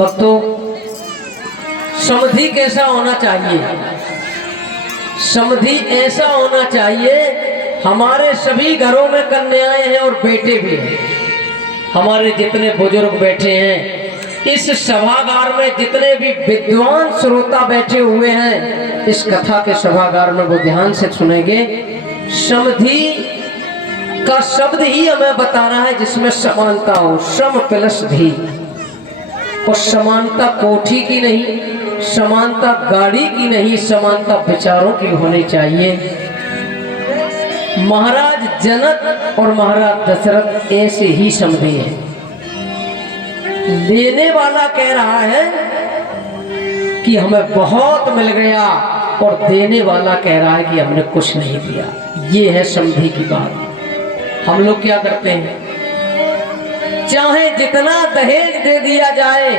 भक्तों, समधि कैसा होना चाहिए? समधि ऐसा होना चाहिए, हमारे सभी घरों में कन्याएं हैं और बेटे भी हैं। हमारे जितने बुजुर्ग बैठे हैं, इस सभागार में जितने भी विद्वान श्रोता बैठे हुए हैं, इस कथा के सभागार में वो ध्यान से सुनेंगे। समधि का शब्द ही हमें बता रहा है जिसमें समानता हो, सम प्लस धी। और समानता कोठी की नहीं, समानता गाड़ी की नहीं, समानता विचारों की होनी चाहिए। महाराज जनक और महाराज दशरथ ऐसे ही समझे हैं। लेने वाला कह रहा है कि हमें बहुत मिल गया, और देने वाला कह रहा है कि हमने कुछ नहीं दिया। ये है समधि की बात। हम लोग क्या करते हैं, चाहे जितना दहेज दे दिया जाए,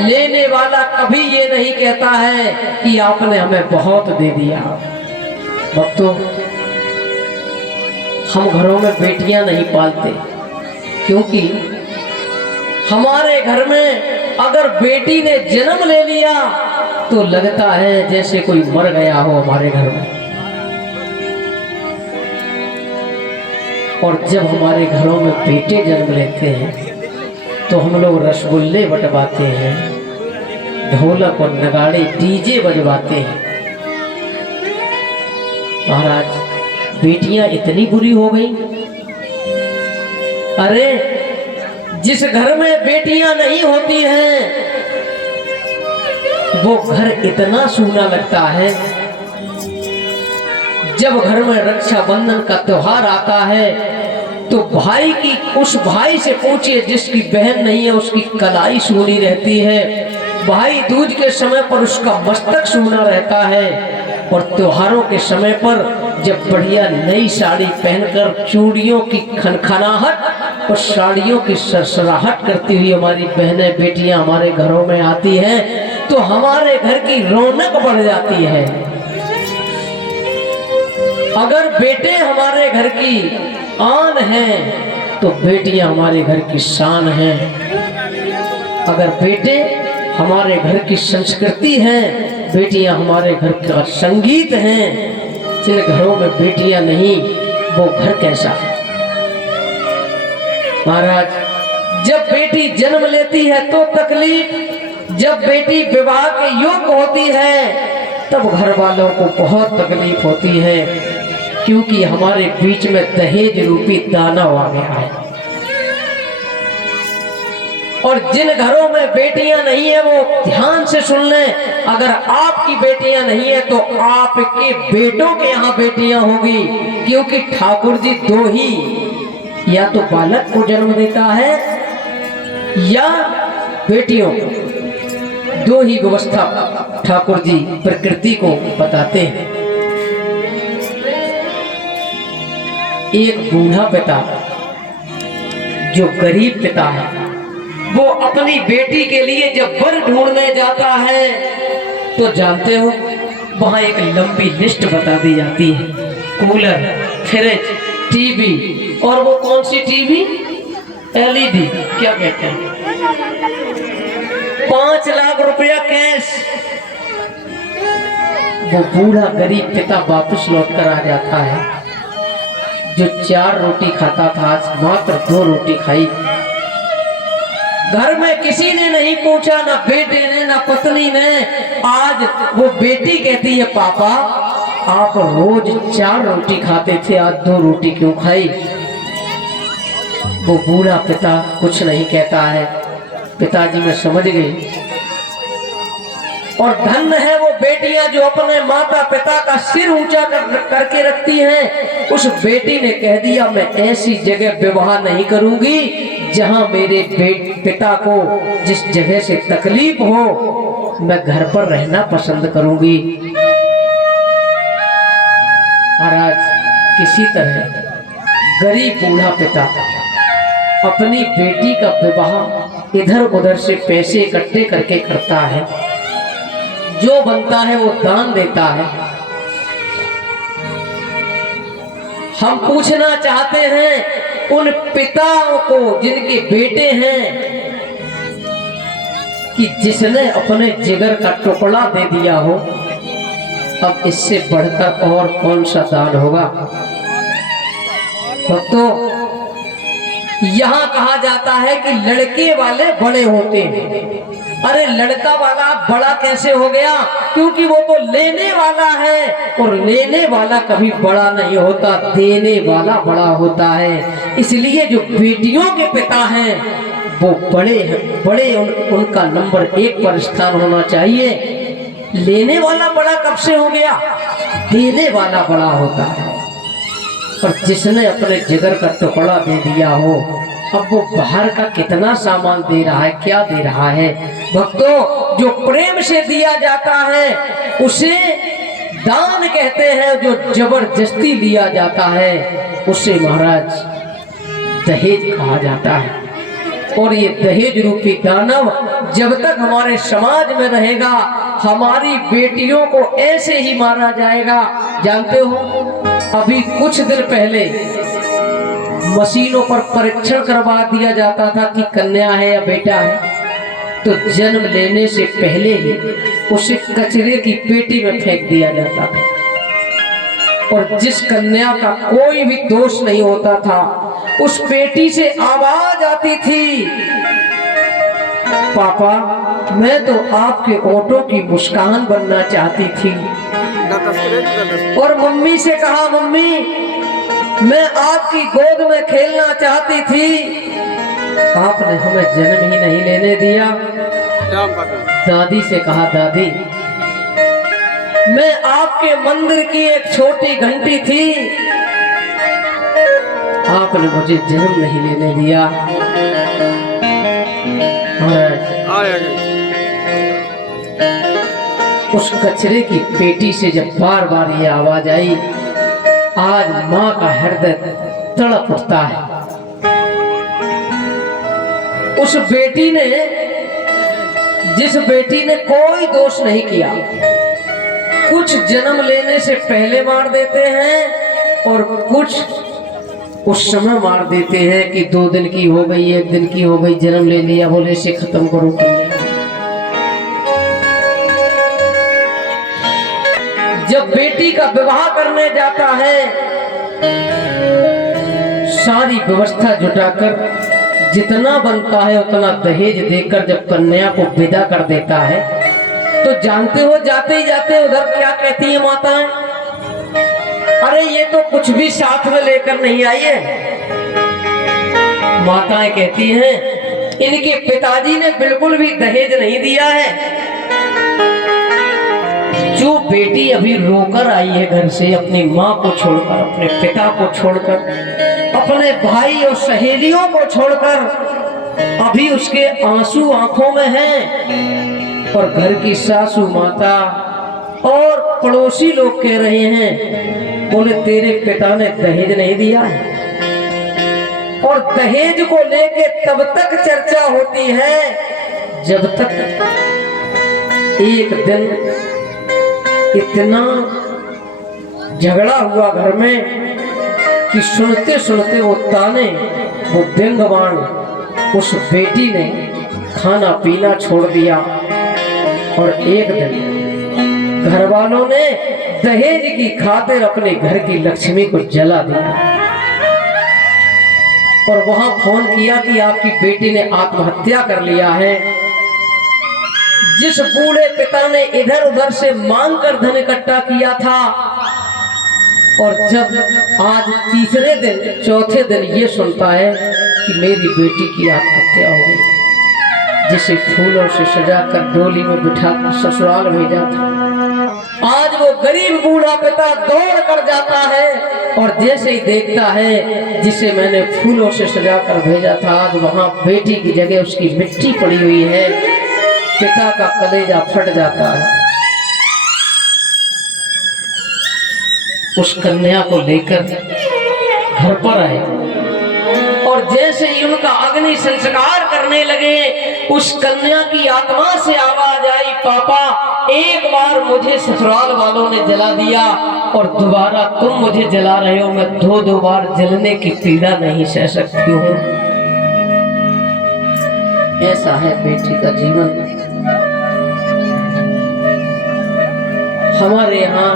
लेने वाला कभी ये नहीं कहता है कि आपने हमें बहुत दे दिया। भक्तों, हम घरों में बेटियां नहीं पालते, क्योंकि हमारे घर में अगर बेटी ने जन्म ले लिया तो लगता है जैसे कोई मर गया हो हमारे घर में। और जब हमारे घरों में बेटे जन्म लेते हैं तो हम लोग रसगुल्ले बंटवाते हैं, ढोलक और नगाड़े डीजे बजवाते हैं। महाराज, बेटियां इतनी बुरी हो गई। अरे, जिस घर में बेटियां नहीं होती हैं वो घर इतना सूना लगता है। जब घर में रक्षाबंधन का त्योहार आता है तो भाई की, उस भाई से पूछिए जिसकी बहन नहीं है, उसकी कलाई सूनी रहती है। भाई दूज के समय पर उसका मस्तक सूना रहता है। और त्योहारों के समय पर जब बढ़िया नई साड़ी पहनकर चूड़ियों की खनखनाहट और साड़ियों की सरसराहट करती हुई हमारी बहनें बेटियां हमारे घरों में आती हैं तो हमारे घर की रौनक बढ़ जाती है। अगर बेटे हमारे घर की आन हैं तो बेटियां हमारे घर की शान हैं। अगर बेटे हमारे घर की संस्कृति हैं, बेटियां हमारे घर का संगीत हैं। जिन घरों में बेटियां नहीं, वो घर कैसा है? महाराज, जब बेटी जन्म लेती है तो तकलीफ, जब बेटी विवाह के योग्य होती है तब घर वालों को बहुत तकलीफ होती है, क्योंकि हमारे बीच में दहेज रूपी दानव आ गया है। और जिन घरों में बेटियां नहीं है वो ध्यान से सुन लें, अगर आपकी बेटियां नहीं है तो आपके बेटों के यहाँ बेटियां होगी, क्योंकि ठाकुर जी दो ही, या तो बालक को जन्म देता है या बेटियों को। दो ही व्यवस्था ठाकुर जी प्रकृति को बताते हैं। एक बूढ़ा पिता जो गरीब पिता है, वो अपनी बेटी के लिए जब वर ढूंढने जाता है तो जानते हो वहां एक लंबी लिस्ट बता दी जाती है। कूलर, फ्रिज, टीवी, और वो कौन सी टीवी? एलईडी, क्या कहते हैं, 5 लाख रुपया कैश। वो बूढ़ा गरीब पिता वापस लौट कर आ जाता है। जो 4 रोटी खाता था आज मात्र 2 रोटी खाई। घर में किसी ने नहीं पूछा, ना बेटे ने ना पत्नी ने। आज वो बेटी कहती है, पापा आप रोज 4 रोटी खाते थे, आज 2 रोटी क्यों खाई? वो बूढ़ा पिता कुछ नहीं कहता है। पिताजी मैं समझ गई। और धन्य है वो बेटियां जो अपने माता पिता का सिर ऊंचा करके रखती हैं। उस बेटी ने कह दिया, मैं ऐसी जगह विवाह नहीं करूंगी जहां मेरे पिता को जिस जगह से तकलीफ हो, मैं घर पर रहना पसंद करूंगी। महाराज, किसी तरह गरीब बूढ़ा पिता अपनी बेटी का विवाह इधर उधर से पैसे इकट्ठे करके करता है। जो बनता है वो दान देता है। हम पूछना चाहते हैं उन पिताओं को जिनके बेटे हैं, कि जिसने अपने जिगर का टुकड़ा दे दिया हो, अब इससे बढ़कर और कौन सा दान होगा। भक्तों, यहाँ कहा जाता है कि लड़के वाले बड़े होते हैं। अरे लड़का वाला बड़ा कैसे हो गया? क्योंकि वो तो लेने वाला है, और लेने वाला कभी बड़ा नहीं होता, देने वाला बड़ा होता है। इसलिए जो बेटियों के पिता हैं वो बड़े हैं, बड़े उनका नंबर 1 पर स्थान होना चाहिए। लेने वाला बड़ा कब से हो गया? देने वाला बड़ा होता है। और जिसने अपने जिगर का टुकड़ा दे दिया हो, अब वो बाहर का कितना सामान दे रहा है, क्या दे रहा है। भक्तों, जो प्रेम से दिया जाता है उसे दान कहते हैं, जो जबरदस्ती दिया जाता है उसे महाराज दहेज कहा जाता है। और ये दहेज रूपी दानव जब तक हमारे समाज में रहेगा, हमारी बेटियों को ऐसे ही मारा जाएगा। जानते हो, अभी कुछ दिन पहले मशीनों पर परीक्षण करवा दिया जाता था कि कन्या है या बेटा है, तो जन्म लेने से पहले ही उसे कचरे की पेटी में फेंक दिया जाता था। और जिस कन्या का कोई भी दोष नहीं होता था, उस पेटी से आवाज आती थी, पापा मैं तो आपके ओंठों की मुस्कान बनना चाहती थी। और मम्मी से कहा, मम्मी मैं आपकी गोद में खेलना चाहती थी, आपने हमें जन्म ही नहीं लेने दिया। दादी से कहा, दादी मैं आपके मंदिर की एक छोटी घंटी थी, आपने मुझे जन्म नहीं लेने दिया। उस कचरे की पेटी से जब बार बार ये आवाज आई, आज माँ का हृदय तड़प उठता है। उस बेटी ने, जिस बेटी ने कोई दोष नहीं किया, कुछ जन्म लेने से पहले मार देते हैं और कुछ उस समय मार देते हैं कि 2 दिन की हो गई, 1 दिन की हो गई, जन्म ले लिया, बोले से खत्म करो। जब बेटी का विवाह करने जाता है, सारी व्यवस्था जुटाकर जितना बनता है उतना दहेज देकर जब कन्या को विदा कर देता है, तो जानते हो जाते ही जाते उधर क्या कहती है माताएं? अरे ये तो कुछ भी साथ में लेकर नहीं आई है। माताएं कहती हैं, इनके पिताजी ने बिल्कुल भी दहेज नहीं दिया है। जो बेटी अभी रोकर आई है घर से, अपनी माँ को छोड़कर, अपने पिता को छोड़कर, अपने भाई और सहेलियों को छोड़कर, अभी उसके आंसू आंखों में हैं। और घर की सासू माता और पड़ोसी लोग कह रहे हैं, बोले तेरे पिता ने दहेज नहीं दिया है। और दहेज को लेके तब तक चर्चा होती है जब तक एक दिन इतना झगड़ा हुआ घर में कि सुनते सुनते वो ताने, वो व्यंग्यबाण, उस बेटी ने खाना पीना छोड़ दिया। और एक दिन घर वालों ने दहेज की खातिर अपने घर की लक्ष्मी को जला दिया और वहां फोन किया कि आपकी बेटी ने आत्महत्या कर लिया है। जिस बूढ़े पिता ने इधर उधर से मांग कर धन इकट्ठा किया था, और जब आज तीसरे दिन चौथे दिन ये सुनता है कि मेरी बेटी की आत्महत्या हो गई, जिसे फूलों से सजाकर डोली में बिठाकर ससुराल भेजा था, आज वो गरीब बूढ़ा पिता दौड़ कर जाता है और जैसे ही देखता है जिसे मैंने फूलों से सजाकर भेजा था, आज वहां बेटी की जगह उसकी मिट्टी पड़ी हुई है। पिता का कलेजा फट जाता है। उस कन्या को लेकर घर पर आए और जैसे ही उनका अग्नि संस्कार करने लगे, उस कन्या की आत्मा से आवाज आई, पापा एक बार मुझे ससुराल वालों ने जला दिया और दोबारा तुम मुझे जला रहे हो, मैं 2 बार जलने की पीड़ा नहीं सह सकती हूँ। ऐसा है बेटी का जीवन। हमारे यहाँ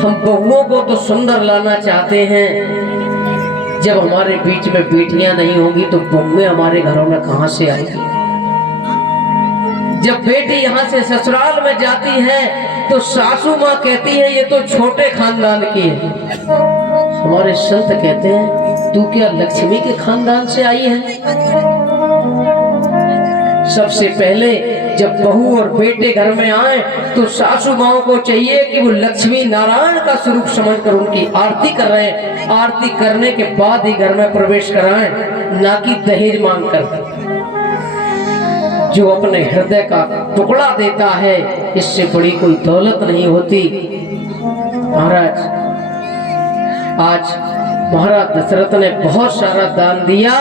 हम बहुओं को तो सुंदर लाना चाहते हैं, जब हमारे बीच में बेटियां नहीं होंगी तो बहुएं हमारे घरों में कहां से आएगी। जब बेटी यहाँ से ससुराल में जाती है तो सासू माँ कहती है ये तो छोटे खानदान की है। हमारे संत कहते हैं तू क्या लक्ष्मी के खानदान से आई है। सबसे पहले जब बहू और बेटे घर में आए तो सासू माओ को चाहिए कि वो लक्ष्मी नारायण का स्वरूप समझकर उनकी आरती कर रहे हैं, आरती करने के बाद ही घर में प्रवेश कराएं, ना कि दहेज मांगकर। जो अपने हृदय का टुकड़ा देता है इससे बड़ी कोई दौलत नहीं होती। महाराज आज महाराज दशरथ ने बहुत सारा दान दिया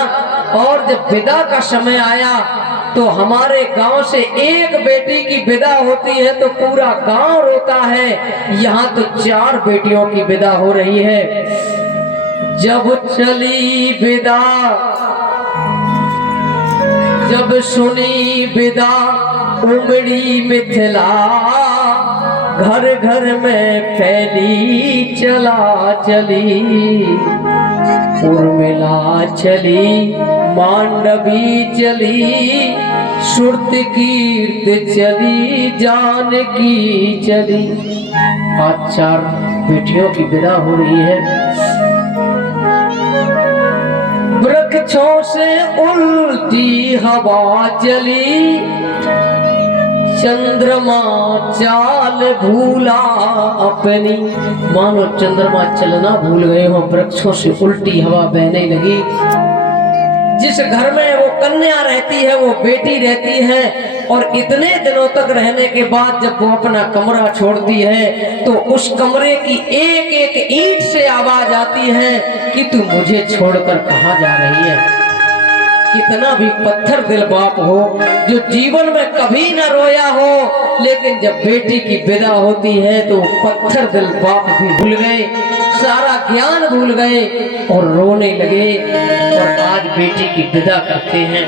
और जब विदा का समय आया तो हमारे गांव से एक बेटी की विदा होती है तो पूरा गांव रोता है। यहाँ तो 4 बेटियों की विदा हो रही है। जब चली विदा, जब सुनी विदा उमड़ी मिथिला, घर घर में फैली चला चली। उर्मिला चली, मांडवी चली, श्रुत कीर्त चली, जानकी चली। आज 4 बेटियों की विदा हो रही है। वृक्षों से उल्टी हवा चली, चंद्रमा चाल भूला अपनी। मानो चंद्रमा चलना भूल गए हो, वृक्षों से उल्टी हवा बहने लगी। जिस घर में वो कन्या रहती है, वो बेटी रहती है, और इतने दिनों तक रहने के बाद जब वो अपना कमरा छोड़ती है तो उस कमरे की एक एक ईंट से आवाज आती है कि तू मुझे छोड़कर कहाँ जा रही है। कितना भी पत्थर दिल बाप हो जो जीवन में कभी न रोया हो, लेकिन जब बेटी की विदा होती है तो पत्थर दिल बाप भी भूल गए, सारा ज्ञान भूल गए और रोने लगे। और आज बेटी की विदा करते हैं।